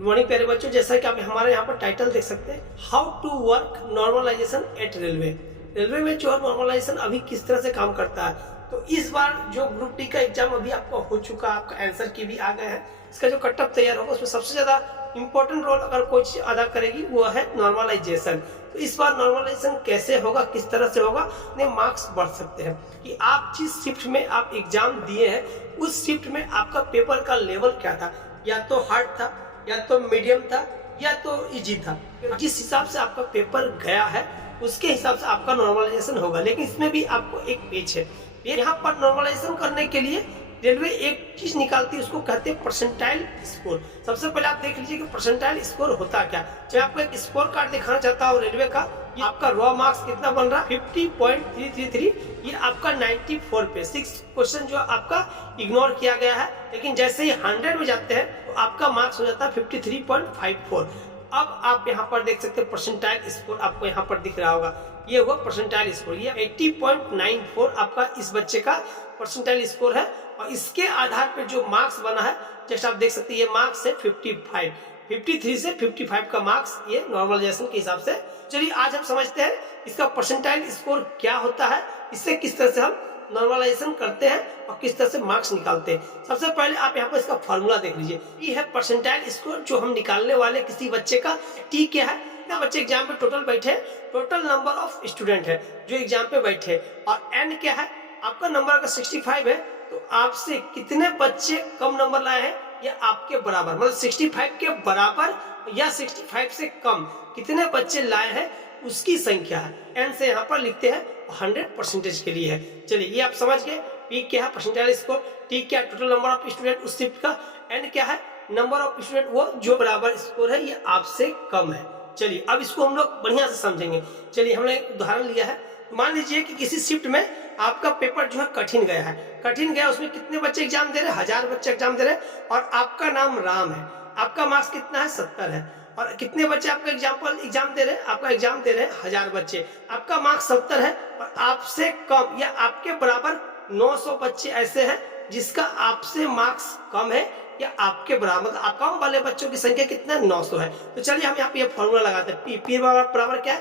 Good morning प्यारे बच्चों, जैसा कि आप हमारे यहाँ पर टाइटल देख सकते हैं, how to work normalization at railway. Railway में जो नॉर्मलाइजेशन अभी किस तरह से काम करता है। तो इस बार जो ग्रुप डी का एग्जाम अभी आपका हो चुका है, आपका आंसर की भी आ गए हैं, इसका जो कटअप तैयार होगा उसमें सबसे ज्यादा इंपॉर्टेंट रोल अगर कोई चीज अदा करेगी वो है नॉर्मलाइजेशन। तो इस बार नॉर्मलाइजेशन कैसे होगा, किस तरह से होगा, अपने मार्क्स बढ़ सकते हैं कि आप जिस शिफ्ट में आप एग्जाम दिए हैं उस शिफ्ट में आपका पेपर का लेवल क्या था, या तो हार्ड था, या तो मीडियम था, या तो इजी था। जिस हिसाब से आपका पेपर गया है उसके हिसाब से आपका नॉर्मलाइजेशन होगा। लेकिन इसमें भी आपको एक पेज है, यहाँ पर नॉर्मलाइजेशन करने के लिए रेलवे एक चीज निकालती है, उसको कहते हैं परसेंटाइल स्कोर। सबसे पहले आप देख लीजिए कि परसेंटाइल स्कोर होता क्या। मैं आपको एक स्कोर कार्ड दिखाना चाहता हूँ रेलवे का। ये आपका रॉ मार्क्स कितना बन रहा है 50.333, ये आपका 94 पे 6 क्वेश्चन जो आपका इग्नोर किया गया है। लेकिन जैसे ही 100 में जाते हैं तो आपका मार्क्स हो जाता है 53.54। अब आप यहाँ पर देख सकते हैं परसेंटाइल स्कोर आपको यहाँ पर दिख रहा होगा, ये हुआ परसेंटाइल स्कोर। ये 80.94 आपका इस बच्चे का परसेंटाइल स्कोर है। और इसके आधार पर जो मार्क्स बना है, जैसे आप देख सकते हैं, ये मार्क्स है 55, 53 से 55 का मार्क्स ये नॉर्मलाइजेशन के हिसाब से। चलिए आज हम समझते हैं इसका परसेंटाइल स्कोर क्या होता है, इससे किस तरह से हम नॉर्मलाइजेशन करते हैं और किस तरह से मार्क्स निकालते हैं। सबसे पहले आप यहाँ पर इसका फॉर्मूला देख लीजिए। ये है परसेंटाइल स्कोर जो हम निकालने वाले किसी बच्चे का। टी क्या है, बच्चे एग्जाम पे टोटल बैठे, टोटल नंबर ऑफ स्टूडेंट है जो एग्जाम पे बैठे। और एन क्या है, आपका नंबर अगर 65 है तो आपसे कितने बच्चे कम नंबर लाए हैं या आपके बराबर, मतलब 65 के बराबर या 65 से कम कितने बच्चे लाए हैं उसकी संख्या है। एन से यहाँ पर लिखते हैं 100% के लिए है। चलिए ये आप समझ गए। पी क्या है परसेंटाइल स्कोर, टी क्या है टोटल नंबर ऑफ स्टूडेंट उस शिफ्ट का, एन क्या है नंबर ऑफ स्टूडेंट वो जो बराबर स्कोर है ये आपसे कम है। चलिए अब इसको हम लोग बढ़िया से समझेंगे। चलिए हमने एक उदाहरण लिया है। मान लीजिए कि किसी शिफ्ट में आपका पेपर जो है कठिन गया है, कठिन गया, उसमें कितने बच्चे एग्जाम दे रहे हैं, 1000 बच्चे एग्जाम दे रहे हैं और आपका नाम राम है। आपका मार्क्स कितना है 70 है। और कितने बच्चे आपका एग्जाम दे रहे हैं, आपका एग्जाम दे रहे हैं 1000 बच्चे, आपका मार्क्स 70 है और आपसे कम या आपके बराबर 900 बच्चे ऐसे हैं जिसका आपसे मार्क्स कम है या आपके बराबर। कम वाले बच्चों की संख्या कितना है 900 है। तो चलिए हम यहाँ पे फॉर्मूला लगाते हैं। पी बराबर क्या है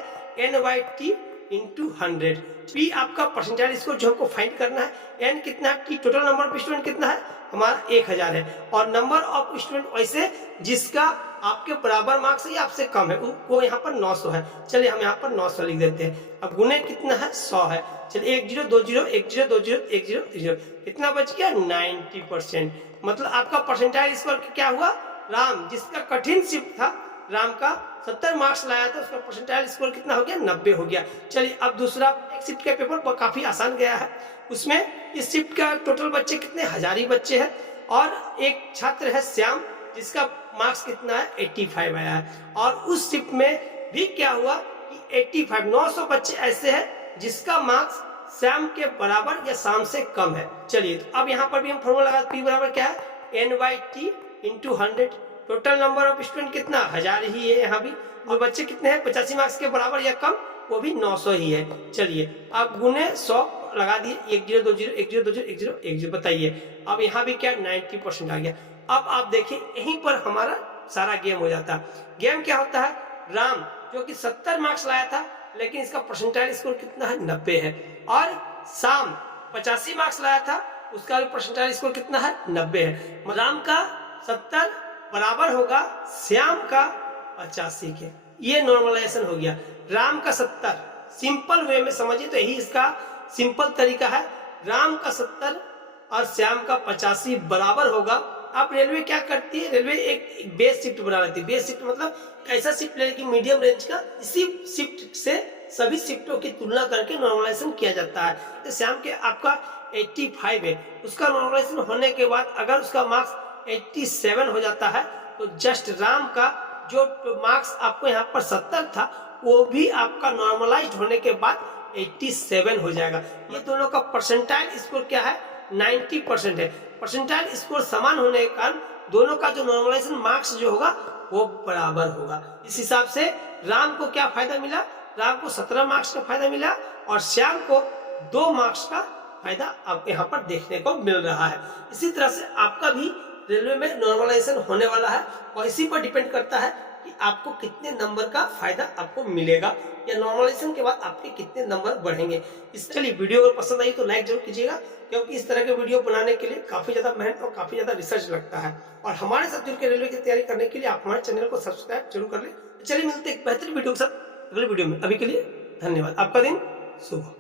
n/t इंटू 100। पी आपका परसेंटाइल स्कोर जो हमको फाइंड करना है, एन कितना है, T total number of student कितना है हमारा 1000 है। और नंबर ऑफ स्टूडेंट वैसे जिसका आपके बराबर मार्क्स है या आपसे कम है वो यहाँ पर 900 है। चलिए हम यहाँ पर 900 लिख देते हैं। अब गुने कितना है 100 है। चलिए 1 0 2 0 1 0 2 0 1 0 0 कितना बच गया 90%। मतलब आपका परसेंटाइल स्कोर क्या हुआ, राम जिसका कठिन शिफ्ट था, राम का 70 मार्क्स लाया था, उसका परसेंटाइल स्कोर कितना हो गया 90 हो गया। चलिए अब दूसरा, एक शिफ्ट का पेपर काफी आसान गया है, उसमें इस शिफ्ट का टोटल बच्चे कितने 1000 ही बच्चे हैं और एक छात्र है श्याम जिसका मार्क्स कितना है 85 आया है। और उस शिफ्ट में भी क्या हुआ कि 85 900 बच्चे ऐसे हैं जिसका मार्क्स श्याम के बराबर या शाम से कम है। चलिए तो अब यहाँ पर भी हम फॉर्मूला लगा, पी बराबर क्या है n/t into 100। Total number of student कितना 1000 ही है यहाँ भी, और बच्चे कितने हैं 85 मार्क्स के बराबर या कम, वो भी 900 ही है। चलिए अब गुने 100 लगा दिए, 1 0 2 0 1 0 2 0 1 0 1 0 बताइए। अब यहाँ भी क्या 90% आ गया। अब आप देखिए यहीं पर हमारा सारा गेम हो जाता है। गेम क्या होता है, राम जो कि 70 मार्क्स लाया था लेकिन इसका परसेंटाइल स्कोर कितना है 90 है, और शाम 85 मार्क्स लाया था उसका भी परसेंटाइल स्कोर कितना है 90 है। राम का 70 बराबर होगा श्याम का 85 के। ये नॉर्मलाइजेशन हो गया। राम का 70 सिंपल वे में समझिए तो यही इसका सिंपल तरीका है। राम का 70 और श्याम का 85 बराबर होगा। अब रेलवे क्या करती है, रेलवे एक बेस शिफ्ट बना लेती है। बेस शिफ्ट मतलब ऐसा शिफ्ट लेगी मीडियम रेंज का, इसी शिफ्ट से सभी शिफ्टों की तुलना करके नॉर्मलाइजेशन किया जाता है। तो श्याम के आपका 85 है, उसका नॉर्मलाइजेशन होने के बाद अगर उसका मार्क्स 87 हो जाता है तो जस्ट राम का जो मार्क्स आपको यहाँ पर 70 था वो भी आपका नॉर्मलाइज्ड होने के बाद 87 हो जाएगा। ये दोनों का परसेंटाइल स्कोर क्या है 90% है। परसेंटाइल स्कोर समान होने के कारण दोनों का जो नॉर्मलाइजेशन मार्क्स जो होगा वो बराबर होगा। इस हिसाब से राम को क्या फायदा मिला, राम को 17 मार्क्स का फायदा मिला और श्याम को 2 मार्क्स का फायदा आप यहाँ पर देखने को मिल रहा है। इसी तरह से आपका भी रेलवे में नॉर्मलाइजेशन होने वाला है और इसी पर डिपेंड करता है कि आपको कितने नंबर का फायदा आपको मिलेगा या नॉर्मलाइजेशन के बाद आपके कितने नंबर बढ़ेंगे। इस चलिए वीडियो अगर पसंद आई तो लाइक जरूर कीजिएगा, क्योंकि इस तरह के वीडियो बनाने के लिए काफी ज्यादा मेहनत और काफी ज्यादा रिसर्च लगता है। और हमारे साथ जुड़ के रेलवे की तैयारी करने के लिए आप हमारे चैनल को सब्सक्राइब जरूर कर ले। चलिए मिलते हैं एक बेहतरीन वीडियो के साथ अगले वीडियो में। अभी के लिए धन्यवाद। आपका दिन शुभ हो।